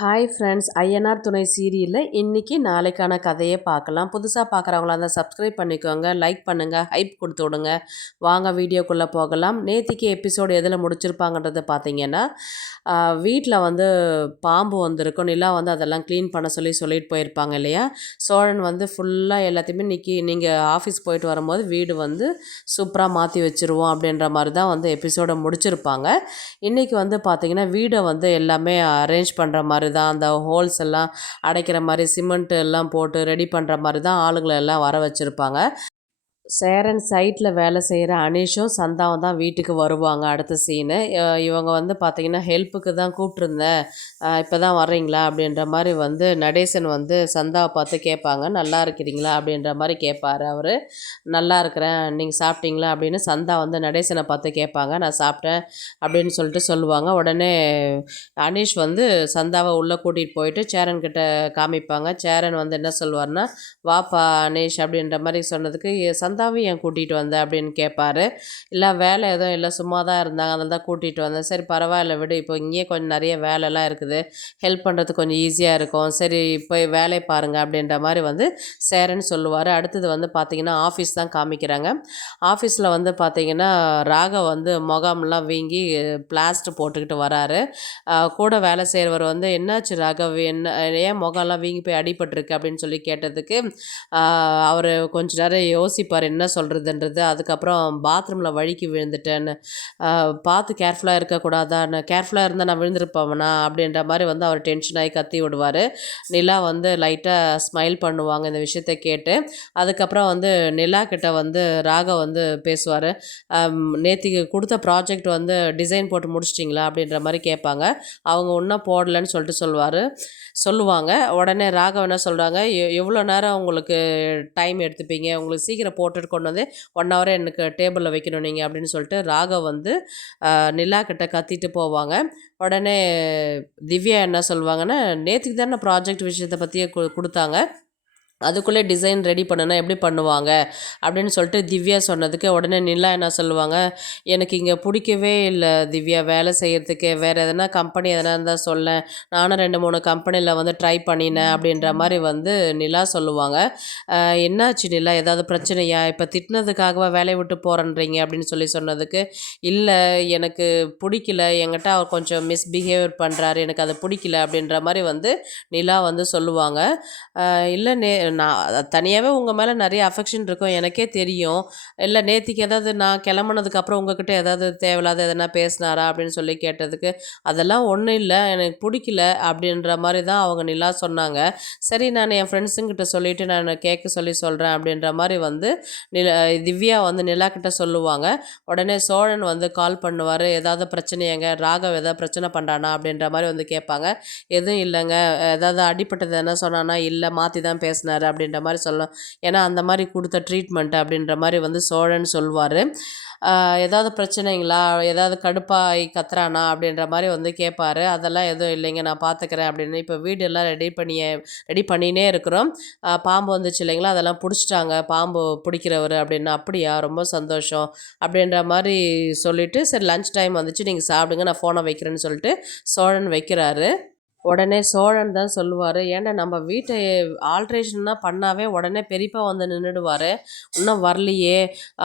Hi friends, Ayyanar துணை சீரியலில் இன்றைக்கி நாளைக்கான கதையை பார்க்கலாம். புதுசாக பார்க்குறவங்களா இருந்தால் சப்ஸ்கிரைப் பண்ணிக்கோங்க, லைக் பண்ணுங்கள், ஹைப் கொடுத்து விடுங்க. வாங்க வீடியோக்குள்ளே போகலாம். நேத்திக்கு எபிசோடு எதில் முடிச்சிருப்பாங்கன்றது பார்த்தீங்கன்னா, வீட்டில் வந்து பாம்பு வந்திருக்கும். நிலா வந்து அதெல்லாம் க்ளீன் பண்ண சொல்லிட்டு போயிருப்பாங்க இல்லையா. சோழன் வந்து ஃபுல்லாக எல்லாத்தையுமே இன்றைக்கி நீங்கள் ஆஃபீஸ் போயிட்டு வரும்போது வீடு வந்து சூப்பராக மாற்றி வச்சுருவோம் அப்படின்ற மாதிரி தான் வந்து எபிசோடை முடிச்சிருப்பாங்க. இன்றைக்கி வந்து பார்த்திங்கன்னா வீடை வந்து எல்லாமே அரேஞ்ச் பண்ணுற மாதிரி தான், அந்த ஹோல்ஸ் எல்லாம் அடைக்கிற மாதிரி சிமெண்ட் எல்லாம் போட்டு ரெடி பண்ணுற மாதிரி தான் ஆளுங்களை எல்லாம் வர வச்சுருப்பாங்க. சேரன் சைட்டில் வேலை செய்கிற அனீஷும் சந்தாவும் தான் வீட்டுக்கு வருவாங்க. அடுத்த சீனு இவங்க வந்து பார்த்திங்கன்னா ஹெல்ப்புக்கு தான் கூப்பிட்ருந்தேன், இப்போ தான் வர்றீங்களா அப்படின்ற மாதிரி வந்து நடேசன் வந்து சந்தாவை பார்த்து கேட்பாங்க. நல்லா இருக்கிறீங்களா அப்படின்ற மாதிரி கேட்பார் அவர். நல்லா இருக்கிறேன், நீங்கள் சாப்பிட்டீங்களா அப்படின்னு சந்தா வந்து நடேசனை பார்த்து கேட்பாங்க. நான் சாப்பிட்டேன் அப்படின்னு சொல்லிட்டு சொல்லுவாங்க. உடனே அனீஷ் வந்து சந்தாவை உள்ளே கூட்டிகிட்டு போயிட்டு சேரன்கிட்ட காமிப்பாங்க. சேரன் வந்து என்ன சொல்லுவார்னா, வாப்பா அனீஷ் அப்படின்ற மாதிரி சொன்னதுக்கு சந்தாவையும் ஏன் கூட்டிகிட்டு வந்தேன் அப்படின்னு கேட்பார். இல்லை வேலை எதுவும் இல்லை, சும்மா தான் இருந்தாங்க, அதில் தான் கூட்டிகிட்டு வந்தேன். சரி பரவாயில்ல விடு, இப்போ இங்கேயே கொஞ்சம் நிறைய வேலைலாம் இருக்குது, ஹெல்ப் பண்ணுறதுக்கு கொஞ்சம் ஈஸியாக இருக்கும், சரி போய் வேலையை பாருங்கள் அப்படின்ற மாதிரி வந்து சேரன்னு சொல்லுவார். அடுத்தது வந்து பார்த்திங்கன்னா ஆஃபீஸ் தான் காமிக்கிறாங்க. ஆஃபீஸில் வந்து பார்த்திங்கன்னா ராகவ் வந்து முகம்லாம் வீங்கி பிளாஸ்டர் போட்டுக்கிட்டு வராரு. கூட வேலை செய்கிறவர் வந்து என்னாச்சு ராகவ், என்ன ஏன் முகம்லாம் வீங்கி போய் அடிபட்டிருக்கு அப்படின்னு சொல்லி கேட்டதுக்கு அவர் கொஞ்ச நேரம் யோசிப்பார் என்ன சொல்கிறதுன்றது. அதுக்கப்புறம் பாத்ரூமில் வழுக்கி விழுந்துட்டேன்னு, பார்த்து கேர்ஃபுல்லாக இருக்கக்கூடாதான்னு, கேர்ஃபுல்லாக இருந்தால் நான் விழுந்திருப்பேனா அப்படின்ற மாதிரி வந்து அவர் டென்ஷன் ஆகி கத்தி விடுவார். நிலா வந்து லைட்டாக ஸ்மைல் பண்ணுவாங்க இந்த விஷயத்தை கேட்டு. அதுக்கப்புறம் வந்து நிலா கிட்ட வந்து ராகவ் வந்து பேசுவார். நேற்றுக்கு கொடுத்த ப்ராஜெக்ட் வந்து டிசைன் போட்டு முடிச்சிட்டிங்களா அப்படின்ற மாதிரி கேட்பாங்க. அவங்க இன்னும் போடலன்னு சொல்லுவாங்க. உடனே ராகவ் என்ன சொல்கிறாங்க, எவ்வளோ நேரம் உங்களுக்கு டைம் எடுத்துப்பீங்க, உங்களுக்கு சீக்கிரம் போட்டுட்டு கொண்டு வந்து 1 ஹவர் எனக்கு டேபிளில் வைக்கணும் நீங்கள் அப்படின்னு சொல்லிட்டு ராகவ் வந்து நிலா கிட்ட கத்திட்டு போவாங்க. உடனே திவ்யா என்ன சொல்லுவாங்கன்னா, நேற்றுக்கு தானே ப்ராஜெக்ட் விஷயத்தை பற்றியே கொடுத்தாங்க, அதுக்குள்ளே டிசைன் ரெடி பண்ணுனா எப்படி பண்ணுவாங்க அப்படின்னு சொல்லிட்டு திவ்யா சொன்னதுக்கு உடனே நிலா என்ன சொல்லுவாங்க, எனக்கு இங்கே பிடிக்கவே இல்லை திவ்யா வேலை செய்கிறதுக்கு, வேறு எதனா கம்பெனி எதனா இருந்தால் சொல்ல, நானும் 2-3 கம்பெனியில் வந்து ட்ரை பண்ணினேன் அப்படின்ற மாதிரி வந்து நிலா சொல்லுவாங்க. என்னாச்சு நிலா, ஏதாவது பிரச்சனையா, இப்போ திட்டினதுக்காகவா வேலையை விட்டு போகிறேன்றீங்க அப்படின்னு சொன்னதுக்கு, இல்லை எனக்கு பிடிக்கல, என்கிட்ட அவர் கொஞ்சம் மிஸ்பிஹேவியர் பண்ணுறாரு, எனக்கு அது பிடிக்கல அப்படின்ற மாதிரி வந்து நிலா வந்து சொல்லுவாங்க. இல்லை நான் தனியாகவே உங்கள் மேலே நிறைய அஃபெக்ஷன் இருக்கும் எனக்கே தெரியும், இல்லை நேத்திக்கு ஏதாவது நான் கிளம்புனதுக்கப்புறம் உங்ககிட்ட ஏதாவது தேவையில்லாத எதனா பேசினாரா அப்படின்னு சொல்லி கேட்டதுக்கு, அதெல்லாம் ஒன்றும் இல்லை, எனக்கு பிடிக்கல அப்படின்ற மாதிரி தான் அவங்க நிலா சொன்னாங்க. சரி நான் என் ஃப்ரெண்ட்ஸுங்கிட்ட சொல்லிவிட்டு நான் கேட்க சொல்கிறேன் அப்படின்ற மாதிரி வந்து திவ்யா வந்து நிலா கிட்ட சொல்லுவாங்க. உடனே சோழன் வந்து கால் பண்ணுவார், ஏதாவது பிரச்சனையாங்க, ராகவ் ஏதாவது பிரச்சனை பண்ணுறானா அப்படின்ற மாதிரி வந்து கேட்பாங்க. எதுவும் இல்லைங்க, ஏதாவது அடிப்பட்டது என்ன சொன்னான்னா, இல்லை மாற்றி தான் பேசினார் அப்படின்ற மாதிரி சொல்லலாம், ஏன்னா அந்த மாதிரி கொடுத்த ட்ரீட்மெண்ட் அப்படின்ற மாதிரி வந்து சோழன் சொல்வார். ஏதாவது பிரச்சனைங்களா, ஏதாவது கடுப்பாகி கத்துறானா அப்படின்ற மாதிரி வந்து கேட்பார். அதெல்லாம் எதுவும் இல்லைங்க, நான் பார்த்துக்கிறேன் அப்படின்னு. இப்போ வீடு எல்லாம் ரெடி பண்ணினே இருக்கிறோம், பாம்பு வந்துச்சு இல்லைங்களா, அதெல்லாம் பிடிச்சிட்டாங்க, பாம்பு பிடிக்கிறவர் அப்படின்னா, அப்படியா ரொம்ப சந்தோஷம் அப்படின்ற மாதிரி சொல்லிவிட்டு, சரி லன்ச் டைம் வந்துச்சு நீங்கள் சாப்பிடுங்க, நான் ஃபோனை வைக்கிறேன்னு சொல்லிட்டு சோழன் வைக்கிறாரு. உடனே சோழன் தான் சொல்லுவார், ஏன்டா நம்ம வீட்டை ஆல்ட்ரேஷன்னா பண்ணாவே உடனே பெரியப்பா வந்து நின்றுடுவார், இன்னும் வரலையே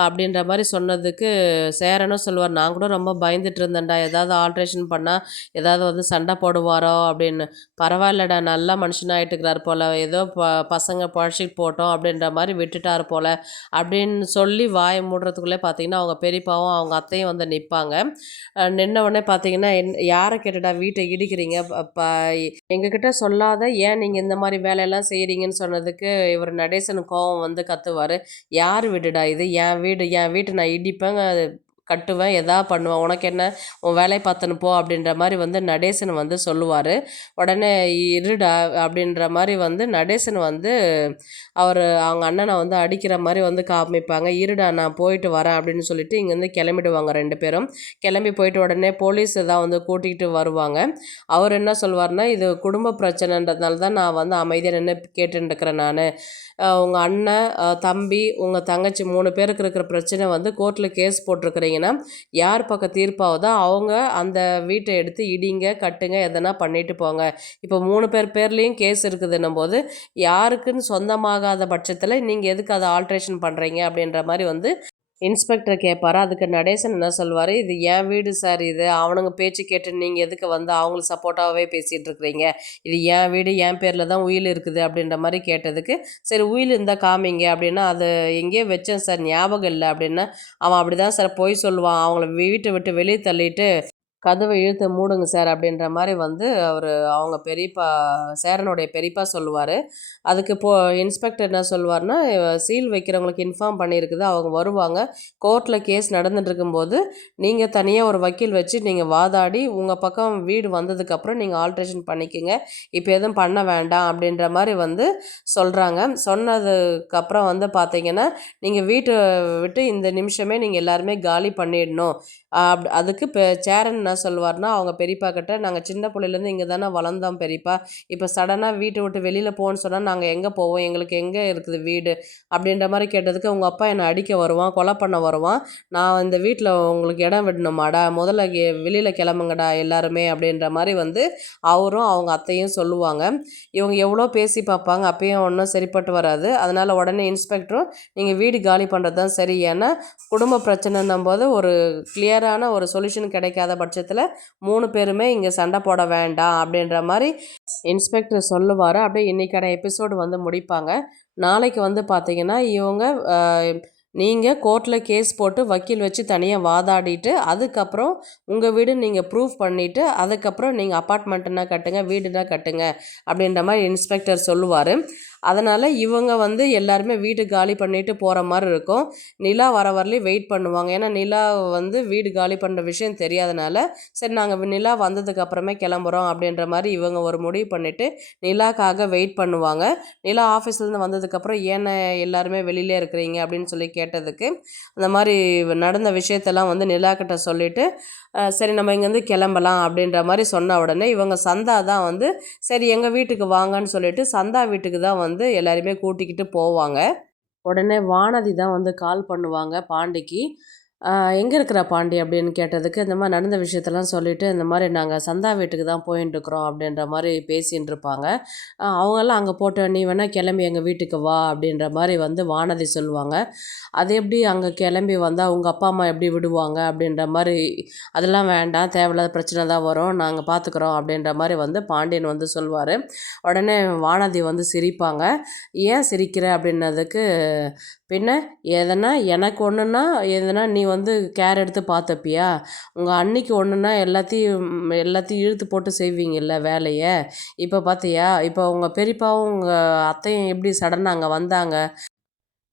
அப்படின்ற மாதிரி சொன்னதுக்கு சேரனும் சொல்லுவார், நான் கூட ரொம்ப பயந்துட்டு இருந்தேன்டா, ஏதாவது ஆல்ட்ரேஷன் பண்ணால் ஏதாவது வந்து சண்டை போடுவாரோ அப்படின்னு. பரவாயில்லடா, நல்ல மனுஷனாகிட்டுக்கிறார் போல், ஏதோ பசங்க பழச்சிட்டு போட்டோம் அப்படின்ற மாதிரி விட்டுட்டார் போல் அப்படின்னு சொல்லி வாயை மூடுறதுக்குள்ளே பார்த்தீங்கன்னா அவங்க பெரியப்பாவும் அவங்க அத்தையும் வந்து நிற்பாங்க. நின்ன உடனே பார்த்தீங்கன்னா, யாரை கேட்டுடா வீட்டை இடிக்கிறீங்க, எங்ககிட்ட சொல்லாத ஏன் நீங்கள் இந்த மாதிரி வேலையெல்லாம் செய்கிறீங்கன்னு சொன்னதுக்கு இவர் நடேசனுக்கு கோவம் வந்து கத்துவார், யார் வீடுடா இது, என் வீட்டை நான் இடிப்பேன், கட்டுவேன், எதா பண்ணுவேன், உனக்கு என்ன, உன் வேலையை பார்த்துன்னு போ அப்படின்ற மாதிரி வந்து நடேசன் வந்து சொல்லுவார். உடனே இருடா அப்படின்ற மாதிரி வந்து நடேசன் வந்து அவங்க அண்ணனை வந்து அடிக்கிற மாதிரி வந்து காமிப்பாங்க. இருடா நான் போயிட்டு வரேன் அப்படின்னு சொல்லிட்டு இங்கேருந்து கிளம்பிடுவாங்க 2 பேரும். கிளம்பி போயிட்டு உடனே போலீஸ் தான் வந்து கூட்டிகிட்டு வருவாங்க. அவர் என்ன சொல்வார்னா, இது குடும்ப பிரச்சனைன்றதுனால தான் நான் வந்து அமைதியாக நின்று கேட்டுருக்கிறேன், நான் உங்கள் அண்ணன், தம்பி, உங்கள் தங்கச்சி 3 பேருக்கு இருக்கிற பிரச்சனை வந்து கோர்ட்டில் கேஸ் போட்டிருக்கிறீங்க, பார்த்தீங்கன்னா, யார் பக்கம் தீர்ப்பாகுதோ அவங்க அந்த வீட்ட எடுத்து இடிங்க, கட்டுங்க, எதனா பண்ணிட்டு போங்க. இப்போ 3 பேர் பேர்லயும் கேஸ் இருக்குதுன்னும்போது, யாருக்குன்னு சொந்தமாகாத பட்சத்தில நீங்க எதுக்கு அத ஆல்ட்ரேஷன் பண்றீங்க? அப்படின்ற மாரி வந்து இன்ஸ்பெக்டர் கேட்பாரா, அதுக்கு நடேசன் என்ன சொல்வாரு, "இது என் வீடு சார் இது. அவனுங்க பேச்சு கேட்டு நீங்க எதுக்கு வந்து அவங்களுக்கு சப்போர்ட்டாவே பேசிட்டு இருக்கிறீங்க? இது என் வீடு, என் பேர்ல தான் உயில் இருக்குது." அப்படின்ற மாரி கேட்டதுக்கு, "சரி உயில் இருந்தா காமிங்க." அப்படின்னா, "அது எங்கேயோ வச்சேன் சார், ஞாபகம் இல்ல." அப்படின்னா, "அவன் அப்படிதான் சார் பொய் சொல்லுவான். அவங்கள வீட்ட விட்டு வெளிய தள்ளிட்டு கதவ இழுத்து மூடுங்க சார்." அப்படின்ற மாரி வந்து அவங்க பெரியப்பா சேரனுடைய பெரியப்பா சொல்லுவாரு. அதுக்கு இன்ஸ்பெக்டர் என்ன சொல்வாருன்னா, சீல் வைக்கிறவங்களுக்கு இன்ஃபார்ம் பண்ணியிருக்குது. அவங்க வருவாங்க. கோர்ட்ல கேஸ் நடந்துட்டு இருக்கும்போது, நீங்க தனியா ஒரு வக்கீல் வச்சு நீங்க வாதாடி, உங்க பக்கம் வீடு வந்ததுக்கப்புறம் நீங்க ஆல்ட்ரேஷன் பண்ணிக்கங்க. இப்ப எதுவும் பண்ண வேண்டாம் அப்படின்ற மாரி வந்து சொல்றாங்க. சொன்னதுக்கப்புறம் வந்து பார்த்தீங்கன்னா, நீங்க வீட்ட விட்டு இந்த நிமிஷமே நீங்க எல்லாருமே காலி பண்ணிடணும். அதுக்கு சேரன் என்ன சொல்வார்னா, அவங்க பெரியப்பா கிட்ட, "நாங்க சின்ன புள்ளையிலேருந்து இங்க தானே வளர்ந்தோம் பெரியப்பா. இப்ப சடனா வீட்ட விட்டு வெளியில போன்னு சொன்னா நாங்க எங்க போவோம்? எங்களுக்கு எங்க இருக்குது வீடு?" அப்படின்ற மாரி கேட்டதுக்கு, "உங்க அப்பா என்ன அடிக்க வருவான், கொலை பண்ண வருவான். நான் இந்த வீட்ல உங்களுக்கு இடம் விடணுமாடா? முதல்ல வெளியில கிளம்புங்கடா எல்லாருமே." அப்படின்ற மாரி வந்து அவரும், அவங்க அத்தையும் சொல்லுவாங்க. இவங்க எவ்வளோ பேசி பார்ப்பாங்க. அப்பயும் ஒண்ணும் சரிப்பட்டு வராது. அதனால உடனே இன்ஸ்பெக்டரும், "நீங்க வீடு காலி பண்றது தான் சரி. ஏன்னா குடும்ப பிரச்சனைன்னும்போது ஒரு கிளியரான ஒரு சொல்யூஷன் கிடைக்காத பட்சத்தில் 3 பேருமே இங்கே சண்டை போட வேண்டாம்." அப்படின்ற மாதிரி இன்ஸ்பெக்டர் சொல்லுவார். அப்படியே இன்னைக்கான எபிசோடு வந்து முடிப்பாங்க. நாளைக்கு வந்து பார்த்தீங்கன்னா இவங்க நீங்கள் கோர்ட்டில் கேஸ் போட்டு வக்கீல் வச்சு தனியாக வாதாடிட்டு அதுக்கப்புறம் உங்கள் வீடு நீங்கள் ப்ரூஃப் பண்ணிவிட்டு அதுக்கப்புறம் நீங்கள் அப்பார்ட்மெண்ட்டுனா கட்டுங்க, வீடுனா கட்டுங்க அப்படின்ற மாதிரி இன்ஸ்பெக்டர் சொல்லுவார். அதனால் இவங்க வந்து எல்லாருமே வீடு காலி பண்ணிட்டு போகிற மாதிரி இருக்கும். நிலா வர வரலையும் வெயிட் பண்ணுவாங்க. ஏன்னா நிலா வந்து வீடு காலி பண்ணுற விஷயம் தெரியாதனால, சரி நாங்கள் நிலா வந்ததுக்கு அப்புறமே கிளம்புறோம் அப்படின்ற மாதிரி இவங்க ஒரு முடிவு பண்ணிவிட்டு நிலாக்காக வெயிட் பண்ணுவாங்க. நிலா ஆஃபீஸ்லேருந்து வந்ததுக்கப்புறம் ஏன் எல்லாருமே வெளியிலே இருக்கிறீங்க அப்படின்னு சொல்லி கேட்டதுக்கு, அந்த மாதிரி நடந்த விஷயத்தெல்லாம் வந்து நிலா கிட்ட சொல்லிவிட்டு, சரி நம்ம இங்கேருந்து கிளம்பலாம் அப்படின்ற மாதிரி சொன்ன உடனே இவங்க சந்தா தான் வந்து, சரி எங்கள் வீட்டுக்கு வாங்கன்னு சொல்லிட்டு சந்தா வீட்டுக்கு தான் வந்து எல்லாரையுமே கூட்டிக்கிட்டு போவாங்க. உடனே வானதி தான் வந்து கால் பண்ணுவாங்க பாண்டிக்கு. "எங்கே இருக்கிற பாண்டி?" அப்படின்னு கேட்டதுக்கு, இந்த மாதிரி நடந்த விஷயத்தெல்லாம் சொல்லிவிட்டு, இந்த மாதிரி "நாங்கள் சந்தா வீட்டுக்கு தான் போயின்ட்டுருக்குறோம்." அப்படின்ற மாதிரி பேசின்னு இருப்பாங்க. அவங்கெல்லாம் அங்கே போட்டு, "நீ வேணால் கிளம்பி எங்கள் வீட்டுக்கு வா." அப்படின்ற மாதிரி வந்து வானதி சொல்லுவாங்க. "அது எப்படி அங்கே கிளம்பி வந்தால் உங்கள் அப்பா அம்மா எப்படி விடுவாங்க?" அப்படின்ற மாதிரி, "அதெல்லாம் வேண்டாம், தேவையில்லாத பிரச்சனை தான் வரும், நாங்கள் பார்த்துக்குறோம்." அப்படின்ற மாதிரி வந்து பாண்டியன் வந்து சொல்வார். உடனே வானதி வந்து சிரிப்பாங்க. "ஏன் சிரிக்கிற?" அப்படின்னதுக்கு, "பின்ன எதனா எனக்கு ஒன்றுனா எதனா நீ வந்து கேர் எடுத்து பார்த்துப்பியா? உங்கள் அண்ணிக்கு ஒன்றுனா எல்லாத்தையும் எல்லாத்தையும் இழுத்து போட்டு செய்வீங்கள்ல வேலைய. இப்போ பார்த்தியா, இப்போ உங்கள் பெரியப்பாவும் உங்கள் அத்தையும் எப்படி சடனாக அங்கே வந்தாங்க.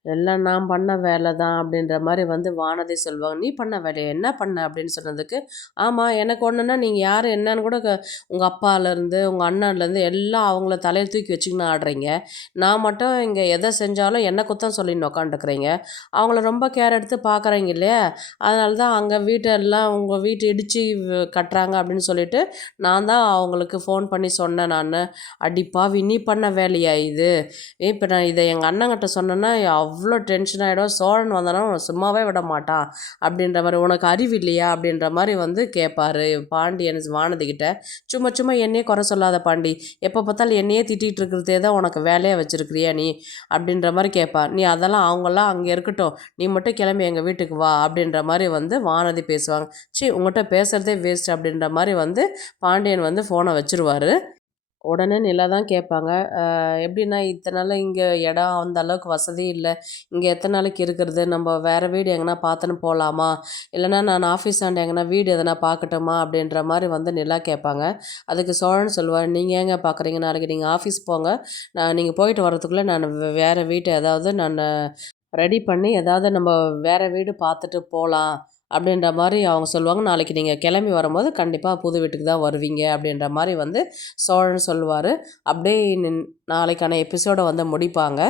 எல்லாம் நான் பண்ண வேலை தான்." அப்படின்ற மாதிரி வந்து வானதி சொல்லுவாங்க. "நீ பண்ண வேலையா? என்ன பண்ண?" அப்படின்னு சொன்னதுக்கு, "ஆமாம் எனக்கு ஒன்றுனா நீங்கள் யார் என்னன்னு கூட உங்கள் அப்பாலேருந்து உங்கள் அண்ணன்லேருந்து எல்லாம் அவங்கள தலையில் தூக்கி வச்சுக்கின்னு ஆடுறீங்க. நான் மட்டும் இங்கே எதை செஞ்சாலும் என்ன குத்தம் சொல்லின்னு உக்காந்துக்கிறீங்க. அவங்கள ரொம்ப கேர் எடுத்து பார்க்குறீங்க இல்லையா? அதனால தான் அங்கே வீட்டெல்லாம் உங்கள் வீட்டை இடித்து கட்டுறாங்க அப்படின்னு சொல்லிட்டு நான் தான் அவங்களுக்கு ஃபோன் பண்ணி சொன்னேன் நான்." "அடி பாவி, நீ பண்ண வேலையா இது? இப்போ நான் இதை எங்கள் அண்ணங்கிட்ட சொன்னேன்னா அவ்வளோ டென்ஷன் ஆகிடும். சோழன் வந்தானா உன்னை சும்மாவே விட மாட்டான்." அப்படின்ற மாதிரி, "உனக்கு அறிவு இல்லையா?" அப்படின்ற மாதிரி வந்து கேட்பாரு பாண்டியன் வானதிக்கிட்ட. "சும்மா சும்மா என்னையே குறை சொல்லாத பாண்டி. எப்போ பார்த்தாலும் என்னையே திட்டிகிட்டு இருக்கிறதே தான் உனக்கு வேலையாக வச்சுருக்கிறியா நீ?" அப்படின்ற மாதிரி கேட்பா. "நீ அதெல்லாம் அவங்கெல்லாம் அங்கே இருக்கட்டும், நீ மட்டும் கிளம்பி எங்கள் வீட்டுக்கு வா." அப்படின்ற மாதிரி வந்து வானதி பேசுவாங்க. "சி உங்கள்கிட்ட பேசுகிறதே வேஸ்ட்." அப்படின்ற மாதிரி வந்து பாண்டியன் வந்து ஃபோனை வச்சுருவாரு. உடனே நிலா தான் கேட்பாங்க. எப்படின்னா, "இத்தனை நாள் இங்கே இடம் அந்த அளவுக்கு வசதி இல்ல. இங்கே எத்தனை நாளைக்கு இருக்கிறது? நம்ம வேறு வீடு எங்கேனா பார்த்துன்னு போகலாமா? இல்லைனா நான் ஆஃபீஸாண்ட எங்கேனா வீடு எதனா பார்க்கட்டுமா?" அப்படின்ற மாதிரி வந்து நிலா கேட்பாங்க. அதுக்கு சோழன் சொல்லுவார், "நீங்கள் ஏங்க பார்க்குறீங்க? நாளைக்கு நீங்கள் ஆஃபீஸ் போங்க. நீங்கள் போயிட்டு வரதுக்குள்ளே நான் வேறு வீட்டை ஏதாவது ரெடி பண்ணி ஏதாவது நம்ம வேறு வீடு பார்த்துட்டு போகலாம்." அப்படின்ற மாதிரி அவங்க சொல்லுவாங்க. "நாளைக்கு நீங்கள் கிளம்பி வரும்போது கண்டிப்பாக புது வீட்டுக்கு தான் வருவீங்க." அப்படின்ற மாதிரி வந்து சோழன் சொல்லுவார். அப்படியே நாளைக்கான எபிசோடை வந்து முடிப்பாங்க.